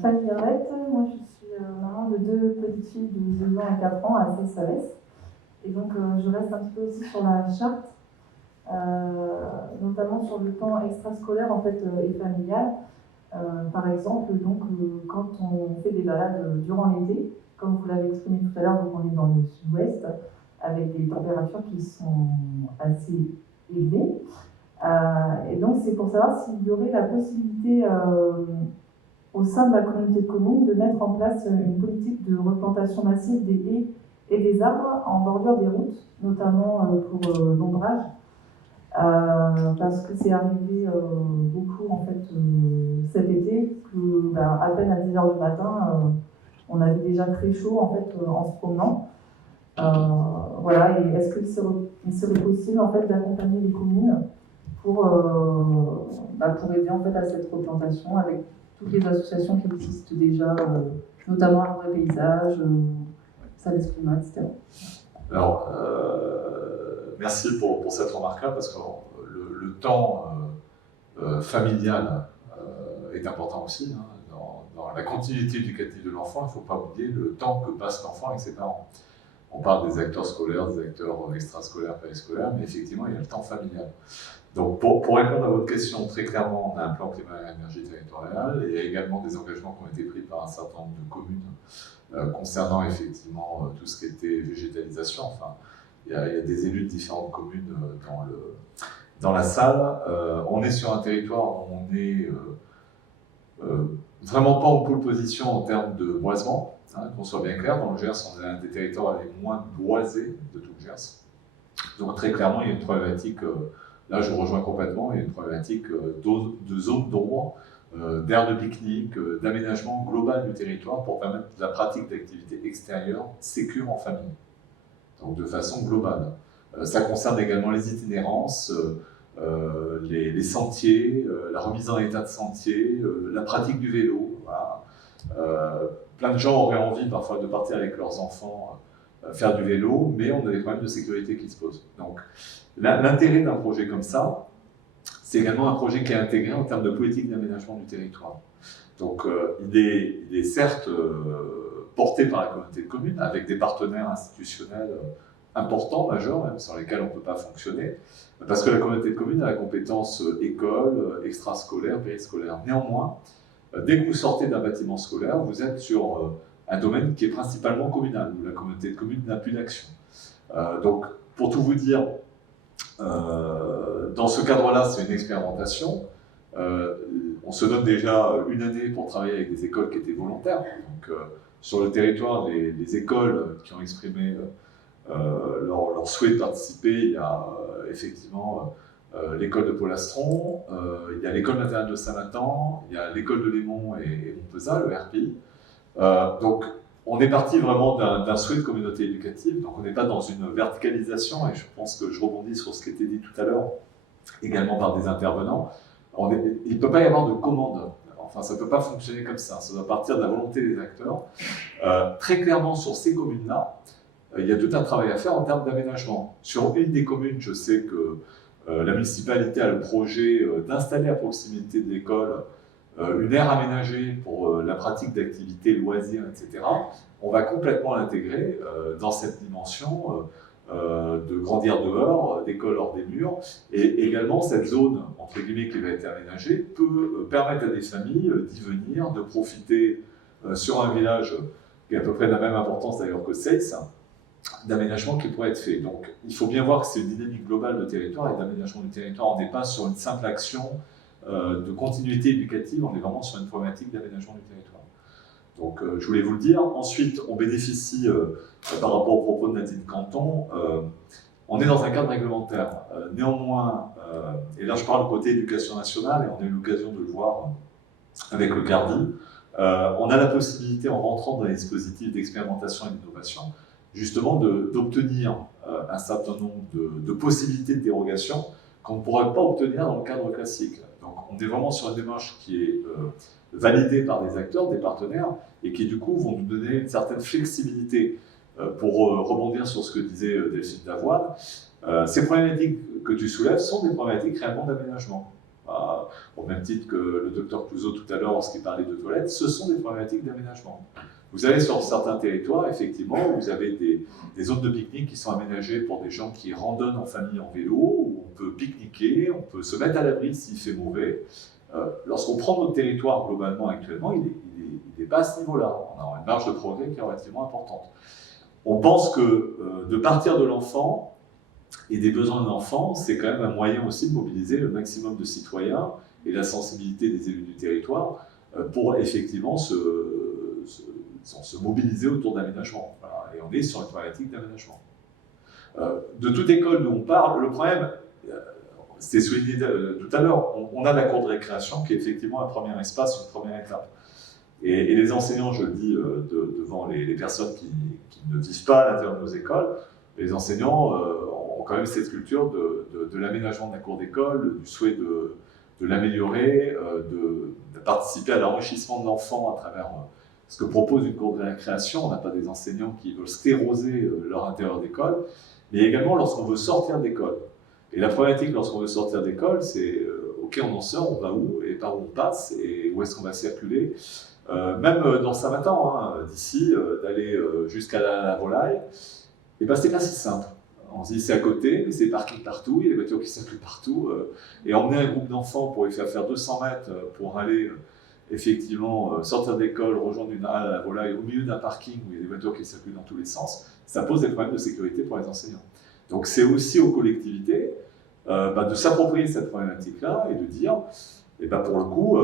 Fanny Hervette, moi je suis maman de deux petites filles de 2 ans et 4 ans à Cey-Salès. Et donc je reste un petit peu aussi sur la charte, notamment sur le temps extrascolaire en fait, et familial. Par exemple, donc, quand on fait des balades durant l'été, comme vous l'avez exprimé tout à l'heure, donc on est dans le sud-ouest, avec des températures qui sont assez élevées. Et donc c'est pour savoir s'il y aurait la possibilité au sein de la communauté de communes de mettre en place une politique de replantation massive des haies et des arbres en bordure des routes, notamment pour l'ombrage, parce que c'est arrivé beaucoup en fait cet été que à peine à 10h du matin, on avait déjà très chaud en fait en se promenant. Voilà, et est-ce qu'il serait possible en fait d'accompagner les communes pour aider en fait à cette replantation avec toutes les associations qui existent déjà, notamment Arbre et Paysage, Salès Climat, etc. Alors, merci pour cette remarque-là, parce que le temps familial est important aussi. Hein, dans la continuité éducative de l'enfant, il ne faut pas oublier le temps que passe l'enfant avec ses parents. On parle des acteurs scolaires, des acteurs extrascolaires, périscolaires, mais effectivement, il y a le temps familial. Donc, pour répondre à votre question, très clairement, on a un plan climat-énergie territorial et il y a également des engagements qui ont été pris par un certain nombre de communes concernant effectivement tout ce qui était végétalisation. Enfin, il y a des élus de différentes communes dans la salle. On est sur un territoire où on est vraiment pas en pole position en termes de boisement. Hein, qu'on soit bien clair, dans le Gers, on est un des territoires les moins boisés de tout le Gers. Donc très clairement, il y a une problématique, là je vous rejoins complètement, il y a une problématique de zone d'ombre, d'aires de pique-nique, d'aménagement global du territoire pour permettre la pratique d'activités extérieures sécures en famille. Donc de façon globale. Ça concerne également les itinérances, les sentiers, la remise en état de sentier, la pratique du vélo. Voilà. Plein de gens auraient envie parfois de partir avec leurs enfants faire du vélo, mais on a des problèmes de sécurité qui se posent. Donc l'intérêt d'un projet comme ça, c'est également un projet qui est intégré en termes de politique d'aménagement du territoire. Donc il est certes porté par la communauté de communes, avec des partenaires institutionnels importants, majeurs, même, sans lesquels on ne peut pas fonctionner, parce que la communauté de communes a la compétence école, extrascolaire, périscolaire. Néanmoins, dès que vous sortez d'un bâtiment scolaire, vous êtes sur un domaine qui est principalement communal, où la communauté de communes n'a plus d'action. Donc, pour tout vous dire, dans ce cadre-là, c'est une expérimentation. On se donne déjà une année pour travailler avec des écoles qui étaient volontaires. Donc, sur le territoire, les écoles qui ont exprimé leur souhait de participer, il y a effectivement l'école de Polastron, il y a l'école maternelle de Saint-Nathan, il y a l'école de Lémont et Montpezat, le RPI. Donc, on est parti vraiment d'un souhait de communauté éducative, donc on n'est pas dans une verticalisation, et je pense que je rebondis sur ce qui a été dit tout à l'heure, également par des intervenants. Il ne peut pas y avoir de commande, enfin ça ne peut pas fonctionner comme ça doit partir de la volonté des acteurs. Très clairement, sur ces communes-là, il y a tout un travail à faire en termes d'aménagement. Sur une des communes, je sais que la municipalité a le projet d'installer à proximité de l'école une aire aménagée pour la pratique d'activités, loisirs, etc. On va complètement l'intégrer dans cette dimension de grandir dehors, d'école hors des murs, et également cette zone, entre guillemets, qui va être aménagée, peut permettre à des familles d'y venir, de profiter sur un village qui est à peu près de la même importance d'ailleurs que Seyss, d'aménagement qui pourrait être fait. Donc il faut bien voir que c'est une dynamique globale de territoire et d'aménagement du territoire. On n'est pas sur une simple action de continuité éducative, on est vraiment sur une problématique d'aménagement du territoire. Donc je voulais vous le dire. Ensuite, on bénéficie, par rapport au propos de Nadine Canton, on est dans un cadre réglementaire. Néanmoins, et là je parle côté éducation nationale, et on a eu l'occasion de le voir avec le CARDI, on a la possibilité, en rentrant dans les dispositifs d'expérimentation et d'innovation, justement d'obtenir un certain nombre de possibilités de dérogation qu'on ne pourrait pas obtenir dans le cadre classique. Donc on est vraiment sur une démarche qui est validée par des acteurs, des partenaires, et qui du coup vont nous donner une certaine flexibilité. Pour rebondir sur ce que disait Delphine Davoine, ces problématiques que tu soulèves sont des problématiques réellement d'aménagement. au même titre que le docteur Clouzot tout à l'heure lorsqu'il parlait de toilettes, ce sont des problématiques d'aménagement. Vous avez sur certains territoires, effectivement, vous avez des zones de pique-nique qui sont aménagées pour des gens qui randonnent en famille en vélo, où on peut pique-niquer, on peut se mettre à l'abri s'il fait mauvais. Lorsqu'on prend notre territoire globalement actuellement, il n'est pas à ce niveau-là. On a une marge de progrès qui est relativement importante. On pense que de partir de l'enfant et des besoins de l'enfant, c'est quand même un moyen aussi de mobiliser le maximum de citoyens et la sensibilité des élus du territoire pour effectivement se mobiliser autour d'aménagement. Voilà. Et on est sur une problématique d'aménagement. De toute école d'où on parle, le problème, c'était souligné tout à l'heure, on a la cour de récréation qui est effectivement un premier espace, une première étape. Et les enseignants, je le dis devant les personnes qui ne vivent pas à l'intérieur de nos écoles, les enseignants ont quand même cette culture de l'aménagement de la cour d'école, du souhait de l'améliorer, de participer à l'enrichissement de l'enfant à travers ce que propose une cour de récréation. On n'a pas des enseignants qui veulent scléroser leur intérieur d'école, mais également lorsqu'on veut sortir d'école. Et la problématique lorsqu'on veut sortir d'école, c'est ok, on en sort, on va où, et par où on passe, et où est-ce qu'on va circuler. Même dans Saint-Matan, d'ici, d'aller jusqu'à la volaille, et ben c'est pas si simple. On se dit c'est à côté, mais c'est parking partout, il y a des voitures qui circulent partout. Et emmener un groupe d'enfants pour les faire 200 mètres pour aller effectivement sortir d'école, rejoindre une halle à la volaille au milieu d'un parking où il y a des voitures qui circulent dans tous les sens, ça pose des problèmes de sécurité pour les enseignants. Donc c'est aussi aux collectivités de s'approprier cette problématique-là et de dire, et pour le coup,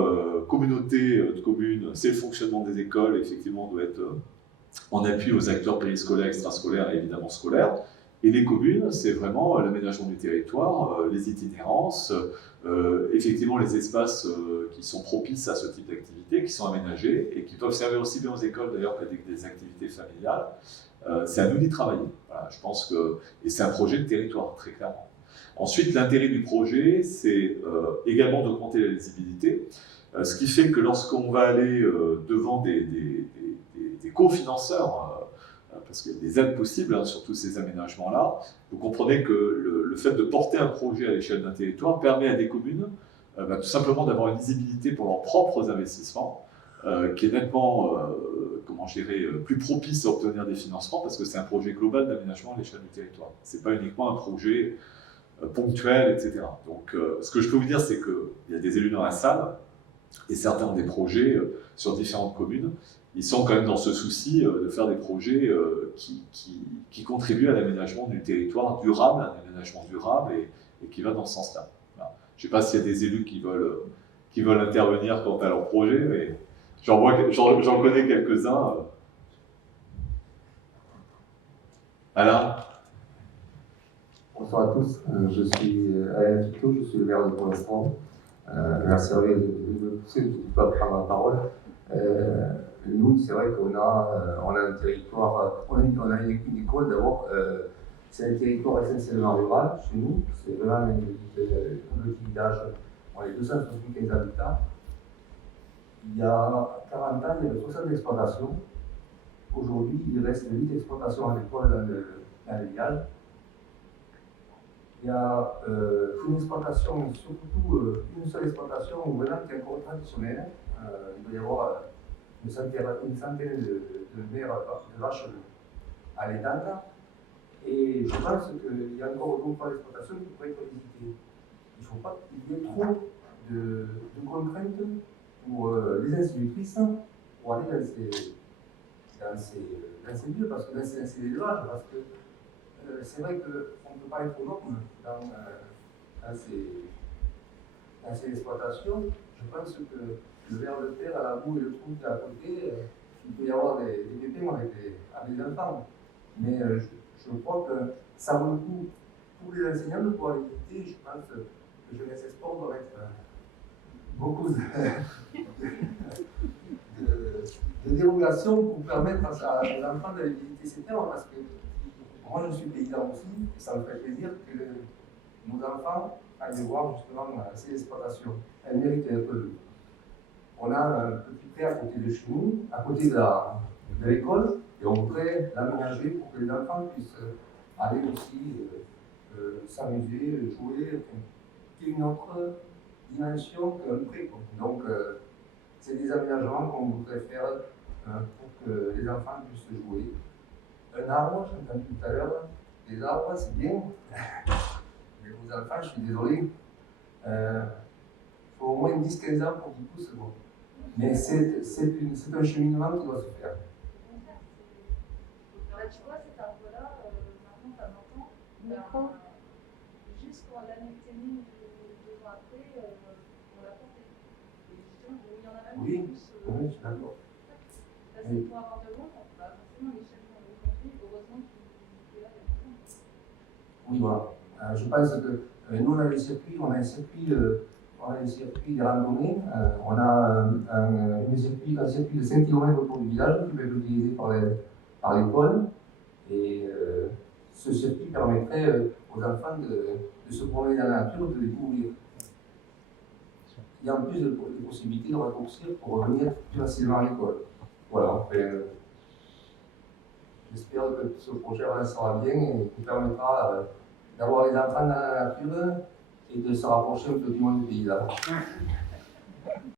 communauté de communes, c'est le fonctionnement des écoles, effectivement, doit être en appui aux acteurs périscolaires, extrascolaires et évidemment scolaires. Et les communes, c'est vraiment l'aménagement du territoire, les itinérances, effectivement les espaces qui sont propices à ce type d'activité, qui sont aménagés et qui peuvent servir aussi bien aux écoles d'ailleurs qu'à des activités familiales. C'est à nous d'y travailler. Voilà, je pense que, et c'est un projet de territoire, très clairement. Ensuite, l'intérêt du projet, c'est également d'augmenter la lisibilité, ce qui fait que lorsqu'on va aller devant des cofinanceurs, parce qu'il y a des aides possibles sur tous ces aménagements-là, vous comprenez que le fait de porter un projet à l'échelle d'un territoire permet à des communes tout simplement d'avoir une lisibilité pour leurs propres investissements, qui est nettement, comment je dirais, plus propice à obtenir des financements, parce que c'est un projet global d'aménagement à l'échelle du territoire. Ce n'est pas uniquement un projet ponctuel, etc. Donc, ce que je peux vous dire, c'est qu'il y a des élus dans la salle, et certains ont des projets sur différentes communes. Ils sont quand même dans ce souci de faire des projets qui contribuent à l'aménagement du territoire durable, un aménagement durable et qui va dans ce sens-là. Voilà. Je ne sais pas s'il y a des élus qui veulent intervenir quant à leur projet, mais j'en connais quelques-uns. Alain? Bonsoir à tous, je suis Alain Fito, je suis le maire de Pont-Lastron. Merci à vous de pousser, je ne peux pas prendre la parole. Nous, c'est vrai qu'on a un territoire, on a une école d'abord, c'est un territoire essentiellement rural chez nous, c'est vraiment un petit village, on est 275 habitants. Il y a 40 ans, il y avait 60 exploitations. Aujourd'hui, il reste 8 exploitations agricoles dans le village. Il y a une exploitation, surtout une seule exploitation vraiment qui est encore traditionnelle. Il doit y avoir une centaine de mères de vaches à l'étang. Et je pense qu'il y a encore d'autres exploitations qui pourraient être visitées. Il ne faut pas qu'il y ait trop de contraintes pour les institutrices pour aller dans ces lieux, parce que dans ces élevages, parce que c'est vrai qu'on ne peut pas être aux normes dans ces exploitations. Je pense que le ver de terre à la boue et le trou qui est à côté, il peut y avoir des pépins avec les enfants. Mais je crois que ça vaut le coup pour les enseignants de pouvoir les visiter. Je pense que Jeunesse et Sport doit être beaucoup de dérogations pour permettre à l'enfant d'aller visiter ces terres, parce que moi je suis paysan aussi, et ça me fait plaisir que nos enfants aillent voir justement ces exploitations. Elles méritent d'être vues. On a un petit pré à côté de chez nous, à côté de l'école, et on voudrait l'aménager pour que les enfants puissent aller aussi s'amuser, jouer, qu'il y ait une autre dimension qu'un pré. Donc, c'est des aménagements qu'on voudrait faire pour que les enfants puissent jouer. Un arbre, j'ai entendu tout à l'heure, les arbres, c'est bien. Mais vos enfants, je suis désolé, il faut au moins 10-15 ans pour qu'ils poussent. Bon. Mais c'est un cheminement qui doit se faire. Tu vois, cet arbre-là, maintenant, t'as 20 ans, jusqu'à l'année que t'es née, 2 ans après, on l'a porté. Et justement, il y en a même Oui, plus. oui, je suis d'accord. Là, c'est pour avoir de l'eau, forcément, les chefs qu'on a aujourd'hui, heureusement qu'il est là, il y a tout. Oui, voilà. Je pense que nous, on a un circuit des randonnées. On a un circuit de 5 km autour du village qui peut être utilisé par l'école. Et ce circuit permettrait aux enfants de se promener dans la nature, de découvrir. Il y a en plus des possibilités de raccourcir pour revenir plus facilement à l'école. Voilà. J'espère que ce projet avancera bien et qui permettra d'avoir les enfants dans la nature et de se rapprocher un peu du monde du paysage.